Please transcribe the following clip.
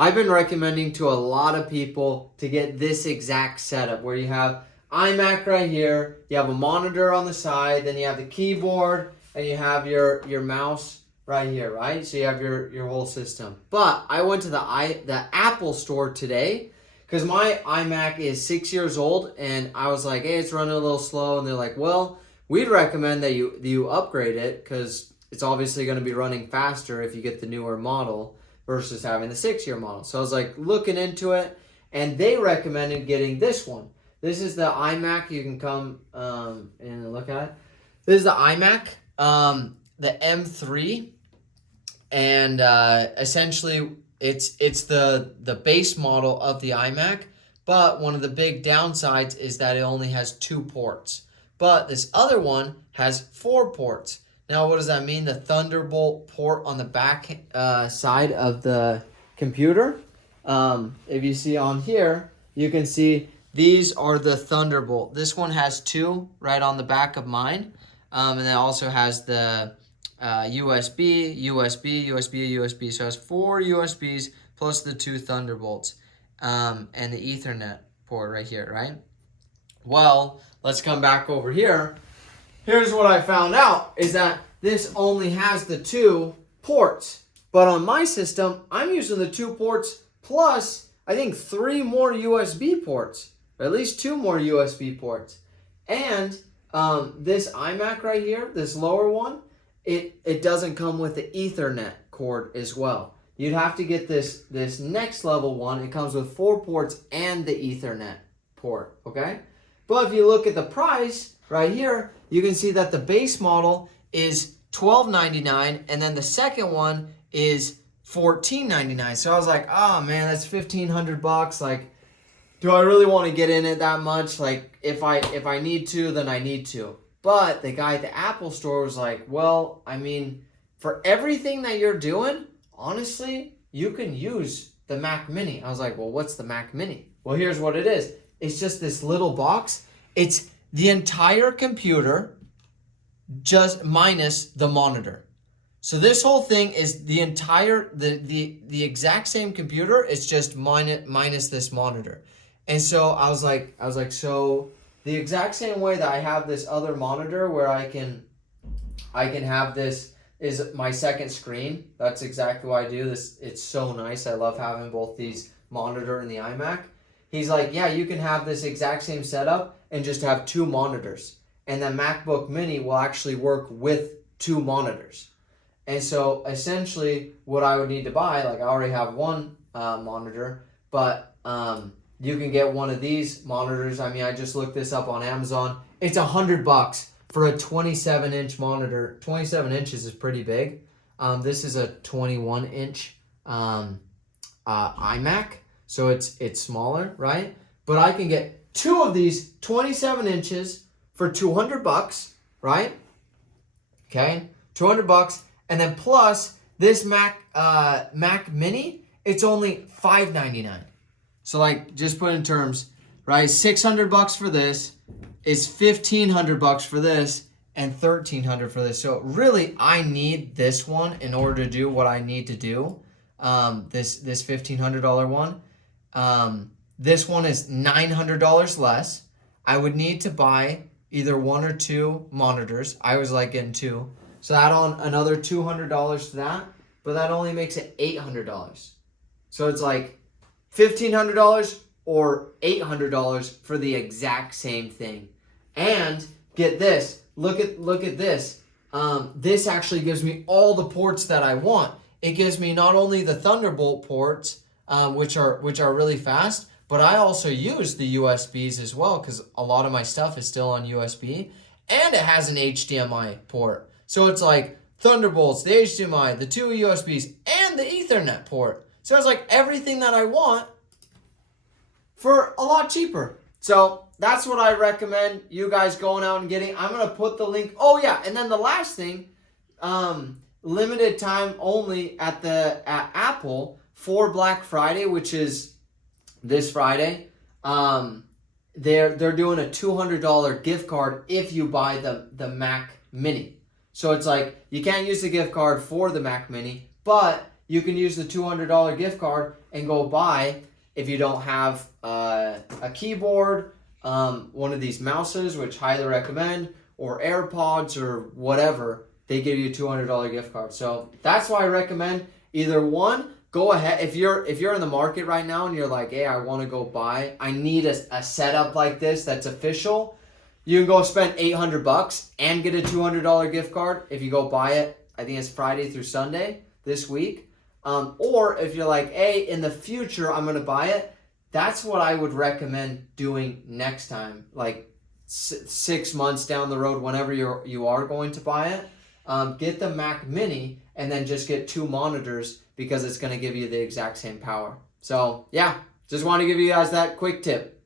I've been recommending to a lot of people to get this exact setup where you have iMac right here, you have a monitor on the side, then you have the keyboard, and you have your mouse right here, right? So you have your whole system. But I went to the Apple store today because my iMac is 6 years old, and I was like, hey, it's running a little slow, and they're like, well, we'd recommend that you upgrade it because it's obviously going to be running faster if you get the newer model versus having the 6-year model. So I was like looking into it, and they recommended getting this one. This is the iMac. You can come and look at it. This is the iMac, the M3, and essentially it's the base model of the iMac. But one of the big downsides is that it only has 2 ports. But this other one has 4 ports. Now, what does that mean? The Thunderbolt port on the back side of the computer. If you see on here, you can see these are the Thunderbolt. This one has 2 right on the back of mine. And it also has the USB, USB, USB, USB. So it has 4 USBs plus the 2 Thunderbolts and the Ethernet port right here, right? Well, let's come back over here. Here's what I found out is that this only has the 2 ports. But on my system, I'm using the 2 ports plus, I think, 3 more USB ports. Or at least 2 more USB ports. And this iMac right here, this lower one, it doesn't come with the Ethernet cord as well. You'd have to get this next level one. It comes with 4 ports and the Ethernet port, okay? But if you look at the price right here, you can see that the base model is $12.99, and then the second one is $14.99. So I was like, oh man, that's $1,500. Like, do I really want to get in it that much? Like, if I need to, then I need to. But the guy at the Apple store was like, well, I mean, for everything that you're doing, honestly, you can use the Mac Mini. I was like, well, what's the Mac Mini? Well, here's what it is. It's just this little box. It's the entire computer just minus the monitor. So this whole thing is the entire, the exact same computer. It's just minus this monitor. And so I was like, so the exact same way that I have this other monitor where I can have this is my second screen. That's exactly what I do. This, it's so nice. I love having both these monitor and the iMac. He's like, yeah, you can have this exact same setup and just have 2 monitors. And the MacBook Mini will actually work with 2 monitors. And so essentially what I would need to buy, like I already have one monitor, but you can get one of these monitors. I mean, I just looked this up on Amazon. It's $100 for a 27-inch monitor. 27 inches is pretty big. This is a 21-inch iMac, so it's smaller, right? But I can get 2 of these 27 inches for $200, right? Okay, $200, and then plus this Mac Mini, it's only $599. So like, just put in terms, right? $600 for this, it's $1,500 for this, and $1,300 for this. So really, I need this one in order to do what I need to do. This $1,500 one. This one is $900 less. I would need to buy either 1 or 2 monitors. I was like getting 2. So add on another $200 to that, but that only makes it $800. So it's like $1,500 or $800 for the exact same thing. And get this, look at this. This actually gives me all the ports that I want. It gives me not only the Thunderbolt ports, which are really fast, but I also use the USBs as well because a lot of my stuff is still on USB, and it has an HDMI port. So it's like Thunderbolts, the HDMI, the 2 USBs, and the Ethernet port. So it's like everything that I want for a lot cheaper. So that's what I recommend you guys going out and getting. I'm going to put the link. Oh, yeah. And then the last thing, limited time only at Apple for Black Friday, which is this Friday. They're doing a $200 gift card if you buy the Mac Mini. So it's like you can't use the gift card for the Mac Mini, but you can use the $200 gift card and go buy, if you don't have a keyboard, one of these mouses, which highly recommend, or AirPods or whatever, they give you a $200 gift card. So that's why I recommend either one, go ahead. If you're in the market right now and you're like, hey, I want to go buy, I need a setup like this that's official, you can go spend $800 and get a $200 gift card if you go buy it. I think it's Friday through Sunday this week. Or if you're like, hey, in the future, I'm going to buy it. That's what I would recommend doing next time. Like 6 months down the road, whenever you are going to buy it, get the Mac Mini and then just get 2 monitors because it's going to give you the exact same power. So yeah, just want to give you guys that quick tip.